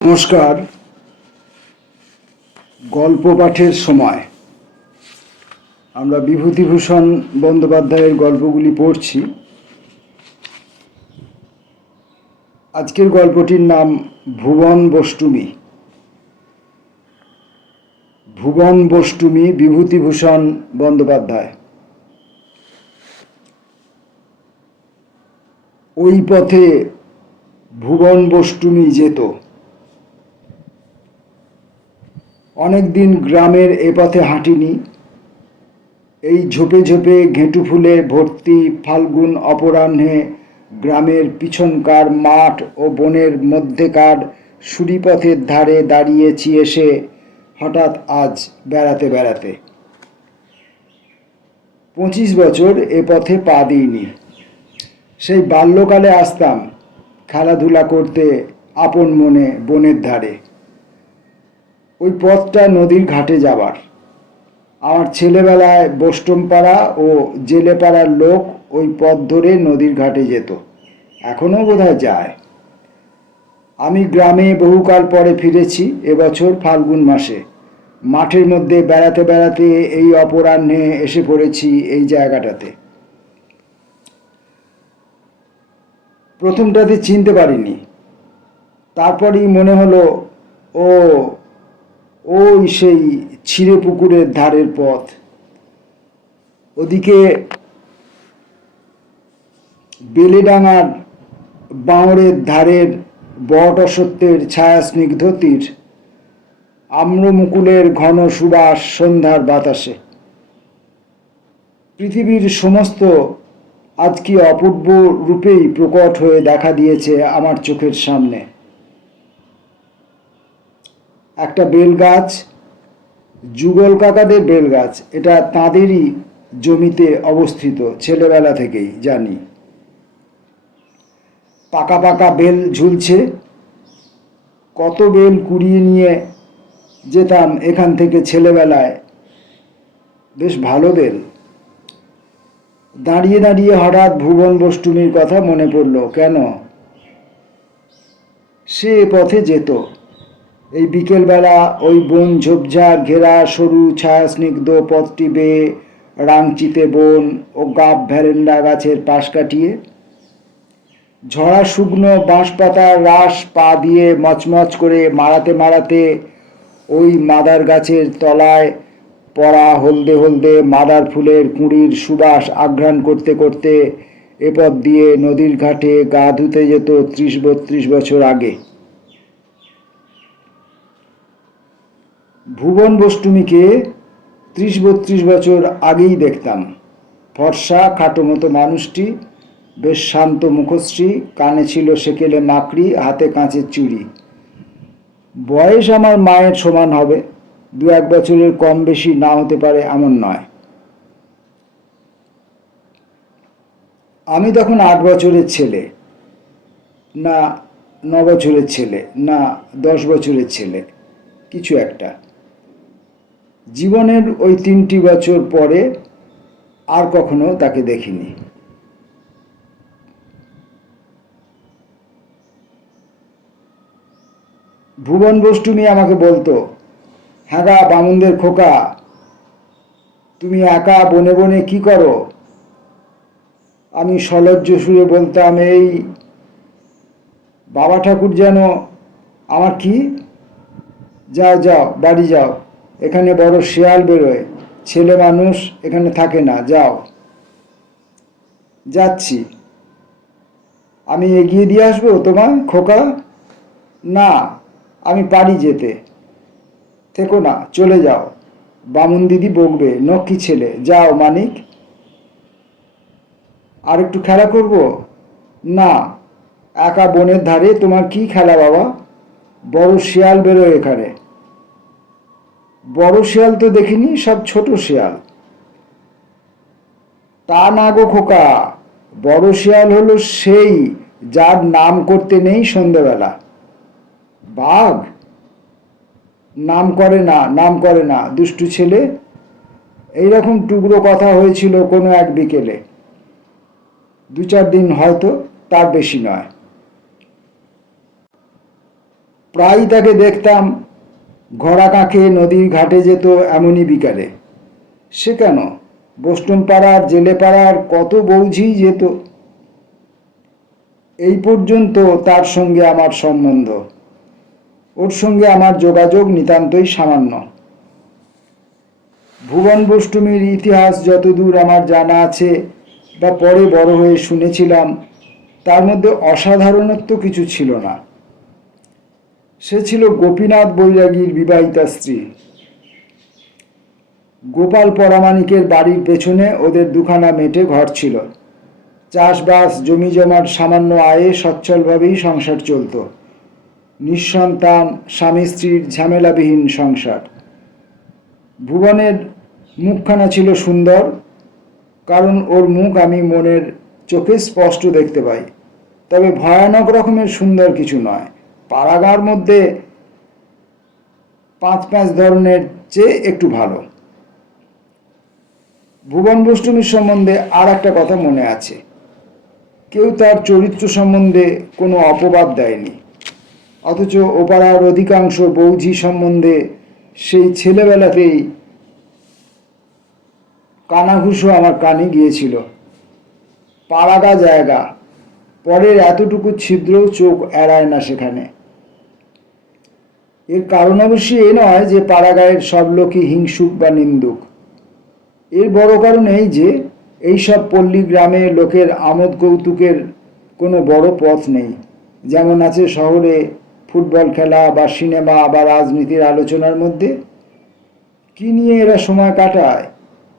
নমস্কার। গল্প পাঠের সময় আমরা বিভূতিভূষণ বন্দ্যোপাধ্যায়ের গল্পগুলি পড়ছি। আজকের গল্পটির নাম ভুবন বষ্টুমী। ভুবন বষ্টুমী, বিভূতিভূষণ বন্দ্যোপাধ্যায়। ওই পথে ভুবন বষ্টুমী যেত। অনেক দিন গ্রামের এ পথে হাঁটিনি। এই ঝোপে ঝোপে ঘেঁটু ফুলে ভর্তি ফাল্গুন অপরাহ্নে গ্রামের পিছনকার মাঠ ও বনের মধ্যেকার সুড়িপথের ধারে দাঁড়িয়েছি এসে হঠাৎ আজ বেড়াতে বেড়াতে। 25 বছর এ পথে পা দিইনি। সেই বাল্যকালে আসতাম খেলাধুলা করতে আপন মনে বনের ধারে। ওই পথটা নদীর ঘাটে যাবার। আমার ছেলেবেলায় বোস্টমপাড়া ও জেলেপাড়ার লোক ওই পথ ধরে নদীর ঘাটে যেত, এখনও বোধহয় যায়। আমি গ্রামে বহুকাল পরে ফিরেছি এবছর ফাল্গুন মাসে। মাঠের মধ্যে বেড়াতে বেড়াতে এই অপরাহ্নে এসে পড়েছি এই জায়গাটাতে। প্রথমটাতে চিনতে পারিনি, তারপরই মনে হলো ওই সেই ছিঁড়ে পুকুরের ধারের পথ। ওদিকে বেলেডাঙার বাঁওড়ের ধারের বট অশ্বত্থের ছায়া স্নিগ্ধ তীর, আম্রমুকুলের ঘন সুবাস সন্ধ্যার বাতাসে। পৃথিবীর সমস্ত আজ কি অপূর্ব রূপেই প্রকট হয়ে দেখা দিয়েছে আমার চোখের সামনে। একটা বেলগাছ, যুগল কাকাদের বেলগাছ, এটা তাঁদেরই জমিতে অবস্থিত, ছেলেবেলা থেকেই জানি। পাকা পাকা বেল ঝুলছে। কত বেল কুড়িয়ে নিয়ে যেতাম এখান থেকে ছেলেবেলায়, বেশ ভালো বেল। দাঁড়িয়ে দাঁড়িয়ে হঠাৎ ভুবন বষ্টুমীর কথা মনে পড়ল। কেন? সে পথে যেত এই বিকেলবেলা, ওই বন ঝোপঝাড় ঘেরা সরু ছায়া স্নিগ্ধ পথটি বেয়ে রাংচিতে বন ও গাব ভ্যারেন্ডা গাছের পাশ কাটিয়ে। ঝরা শুকনো বাঁশপাতার রাশ পা দিয়ে মচমচ করে মারাতে মারাতে ওই মাদার গাছের তলায় পড়া হলদে হলদে মাদার ফুলের কুঁড়ির সুবাস আঘ্রাণ করতে করতে এ পথ দিয়ে নদীর ঘাটে গা ধুতে যেত 30-32 বছর আগে। ভুবন বষ্টুমীকে 30-32 বছর আগেই দেখতাম। ফর্সা খাটো মতো মানুষটি, বেশ শান্ত মুখশ্রী, কানে ছিল সেকেলে মাকড়ি, হাতে কাঁচের চুড়ি। বয়স আমার মায়ের সমান হবে, 2-1 বছরের কম বেশি না হতে পারে এমন নয়। আমি তখন 8 বছরের ছেলে, না 9 বছরের ছেলে, না 10 বছরের ছেলে, কিছু একটা। জীবনের ওই 3টি বছর পরে আর কখনো তাকে দেখিনি। ভুবন বষ্টুমী আমাকে বলতো, হ্যাঁ গা বামুনদের খোকা, তুমি একা বনে বনে কি করো? আমি সলজ্জ সুরে বলতাম, এই বাবা ঠাকুর যেন। আমার কি? যাও যাও, বাড়ি যাও, এখানে বড় শেয়াল বেরোয়, ছেলে মানুষ এখানে থাকে না, যাও। যাচ্ছি। আমি এগিয়ে দিয়ে আসবো তোমায় খোকা? না, আমি পারি যেতে। থেকো না, চলে যাও, বামুন দিদি বকবে, নক্ষী ছেলে, যাও মানিক। আর একটু খেলা করব? না, একা বনের ধারে তোমার কি খেলা বাবা? বড় শিয়াল বেরোয় এখানে। বড় শিয়াল তো দেখিনি, সব ছোট শিয়াল। তা না গো খোকা, বড় শিয়াল হলো সেই যার নাম করতে নেই সন্ধেবেলা। বাঘ? নাম করে না, নাম করে না, দুষ্টু ছেলে। এইরকম টুকরো কথা হয়েছিল কোনো এক বিকেলে, 2-4 দিন হয়তো, তার বেশি নয়। প্রায়ই তাকে দেখতাম ঘোড়া কাঁখে নদীর ঘাটে যেত এমনই বিকালে। সে কেন, বোস্টনপাড়ার জেলেপাড়ার কত বৌঝিই যেত। এই পর্যন্ত তার সঙ্গে আমার সম্বন্ধ। ওর সঙ্গে আমার যোগাযোগ নিতান্তই সামান্য। ভুবন বোষ্টমীর ইতিহাস যতদূর আমার জানা আছে বা পরে বড় হয়ে শুনেছিলাম, তার মধ্যে অসাধারণত্ব কিছু ছিল না। সে ছিল গোপীনাথ বৈরাগীর বিবাহিতা স্ত্রী। গোপাল পরামানিকের বাড়ির পেছনে ওদের দুখানা মেটে ঘর ছিল। চাষবাস জমি জমার সামান্য আয়ে সচ্ছলভাবেই সংসার চলত। নিঃসন্তান স্বামী স্ত্রীর ঝামেলাবিহীন সংসার। ভুবনের মুখখানা ছিল সুন্দর, কারণ ওর মুখ আমি মনের চোখে স্পষ্ট দেখতে পাই। তবে ভয়ানক রকমের সুন্দর কিছু নয়, পাড়াগাঁর মধ্যে 5-5 ধরনের চেয়ে একটু ভালো। ভুবন বোষ্টমীর সম্বন্ধে আর একটা কথা মনে আছে। কেউ তার চরিত্র সম্বন্ধে কোনো অপবাদ দেয়নি, অথচ ওপাড়ার অধিকাংশ বৌঝি সম্বন্ধে সেই ছেলেবেলাতেই কানাঘুষো আমার কানে গিয়েছিল। পাড়াগা জায়গা, পরের এতটুকু ছিদ্রও চোখ এড়ায় না সেখানে। এর কারণ অবশ্যই এ নয় যে পাড়াগাঁয়ের সব লোকই হিংসুক বা নিন্দুক। এর বড় কারণ এই যে এইসব পল্লী গ্রামে লোকের আমোদ কৌতুকের কোনো বড় পথ নেই, যেমন আছে শহরে ফুটবল খেলা বা সিনেমা বা রাজনীতির আলোচনার মধ্যে। কি নিয়ে এরা সময় কাটায়,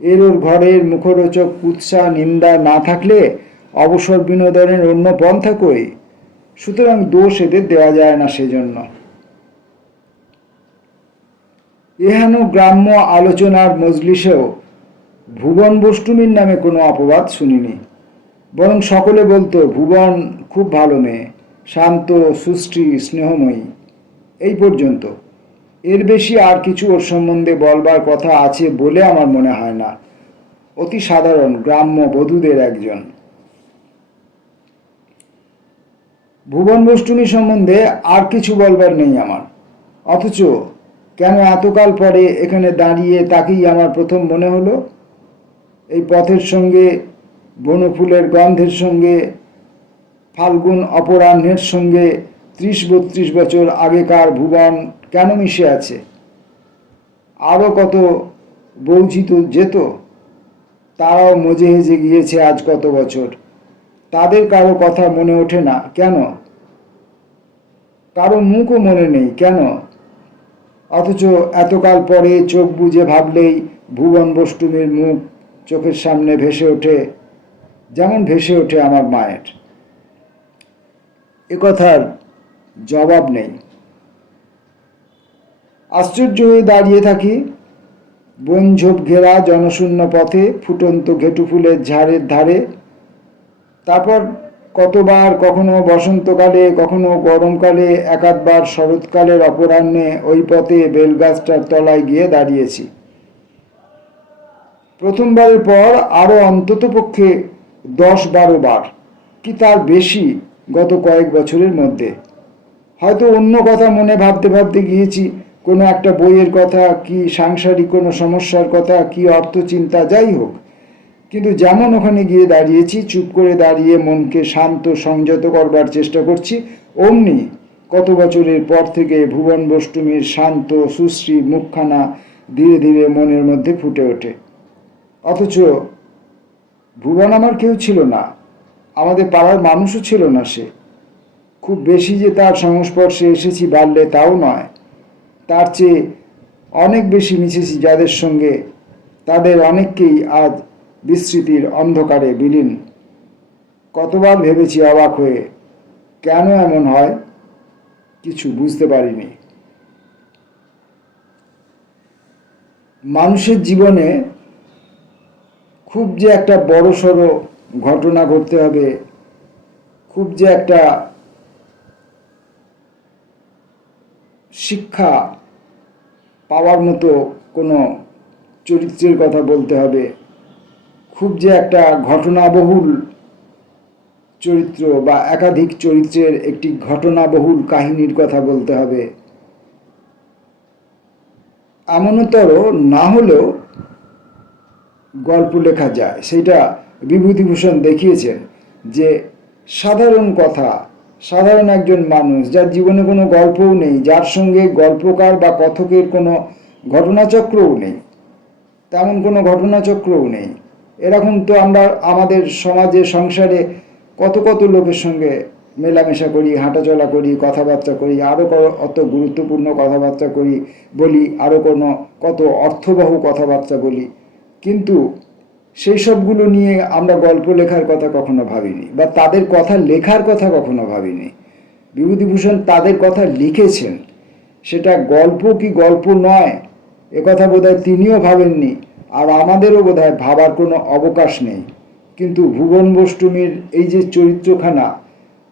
এর ওর ঘরের মুখরোচক কুৎসা নিন্দা না থাকলে অবসর বিনোদনের অন্য পন্থা কই? সুতরাং দোষ এদের দেওয়া যায় না সেজন্য। এহেন গ্রাম্য আলোচনার মজলিসেও ভুবন বোষ্টমীর নামে কোনো অপবাদ শুনিনি। বরং সকলে বলতো, ভুবন খুব ভালো মেয়ে, শান্ত, সুষ্টি, স্নেহময়ী। এই পর্যন্ত। এর বেশি আর কিছু ওর সম্বন্ধে বলবার কথা আছে বলে আমার মনে হয় না। অতি সাধারণ গ্রাম্য বধূদের একজন। ভুবন বোষ্টমী সম্বন্ধে আর কিছু বলবার নেই আমার। অথচ কেন এতকাল পরে এখানে দাঁড়িয়ে তাকেই আমার প্রথম মনে হলো? এই পথের সঙ্গে, বনফুলের গন্ধের সঙ্গে, ফাল্গুন অপরাহ্নের সঙ্গে 30-32 বছর আগেকার ভুবন কেন মিশে আছে? আরও কত বৌঝি তো যেত, তারাও মজে হেজে গিয়েছে আজ কত বছর। তাদের কারো কথা মনে ওঠে না কেন? কারো মুখও মনে নেই কেন? অথচ এতকাল পরে চোখ বুজে ভাবলেই ভুবন বোষ্টমীর মুখ চোখের সামনে ভেসে ওঠে, যেমন ভেসে ওঠে আমার মায়ের। এ কথার জবাব নেই। আশ্চর্য হয়ে দাঁড়িয়ে থাকি বনঝোপ ঘেরা জনশূন্য পথে, ফুটন্ত ঘেটু ফুলের ঝাড়ের ধারে। তারপর কতবার, কখনো বসন্তকালে, কখনো গরমকালে, একাধবার শরৎকালের অপরাহ্নে ওই পথে বেলগাছটার তলায় গিয়ে দাঁড়িয়েছি। প্রথমবারের পর আরও অন্তত পক্ষে 10-12 বার, কি তার বেশি, গত কয়েক বছরের মধ্যে। হয়তো অন্য কথা মনে ভাবতে ভাবতে গিয়েছি, কোনো একটা বইয়ের কথা, কি সাংসারিক কোনো সমস্যার কথা, কি অর্থচিন্তা, যাই হোক। কিন্তু যেমন ওখানে গিয়ে দাঁড়িয়েছি, চুপ করে দাঁড়িয়ে মনকে শান্ত সংযত করবার চেষ্টা করছি, অমনি কত বছরের পর থেকে ভুবন বোষ্টমীর শান্ত সুশ্রী মুখখানা ধীরে ধীরে মনের মধ্যে ফুটে ওঠে। অথচ ভুবন আমার কেউ ছিল না, আমাদের পাড়ার মানুষও ছিল না সে। খুব বেশি যে তার সংস্পর্শে এসেছি বাড়লে তাও নয়, তার চেয়ে অনেক বেশি মিশেছি যাদের সঙ্গে, তাদের অনেককেই আজ বিস্মৃতির অন্ধকারে বিলীন। কতবার ভেবেছি অবাক হয়ে, কেন এমন হয়, কিছু বুঝতে পারিনি। মানুষের জীবনে খুব যে একটা বড়সড় ঘটনা ঘটতে হবে, খুব যে একটা শিক্ষা পাওয়ার মতো কোনো চরিত্রের কথা বলতে হবে, খুব যে একটা ঘটনাবহুল চরিত্র বা একাধিক চরিত্রের একটি ঘটনাবহুল কাহিনীর কথা বলতে হবে, এমনতর না হলেও গল্প লেখা যায়। সেটা বিভূতিভূষণ দেখিয়েছেন যে সাধারণ কথা, সাধারণ একজন মানুষ যার জীবনে কোনো গল্পও নেই, যার সঙ্গে গল্পকার বা কথকের কোনো ঘটনাচক্রও নেই, তেমন কোনো ঘটনাচক্রও নেই, এরকম তো আমরা আমাদের সমাজে সংসারে কত কত লোকের সঙ্গে মেলামেশা করি, হাঁটাচলা করি, কথাবার্তা করি, আরও কত গুরুত্বপূর্ণ কথাবার্তা করি, বলি, আরও কত অর্থবহ কথাবার্তা বলি, কিন্তু সেই সবগুলো নিয়ে আমরা গল্প লেখার কথা কখনো ভাবিনি, বা তাদের কথা লেখার কথা কখনো ভাবিনি। বিভূতিভূষণ তাদের কথা লিখেছেন, সেটা গল্প কি গল্প নয় একথা বোধহয় তিনিও ভাবেননি, আর আমাদেরও বোধহয় ভাবার কোনো অবকাশ নেই। কিন্তু ভুবন বোষ্টমীর এই যে চরিত্রখানা,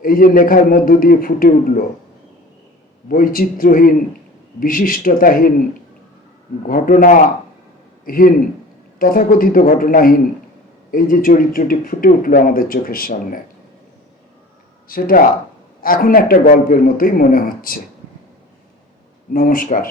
এই যে লেখার মধ্য দিয়ে ফুটে উঠল, বৈচিত্র্যহীন, বিশিষ্টতাহীন, ঘটনাহীন, তথাকথিত ঘটনাহীন এই যে চরিত্রটি ফুটে উঠল আমাদের চোখের সামনে, সেটা এখন একটা গল্পের মতোই মনে হচ্ছে। নমস্কার।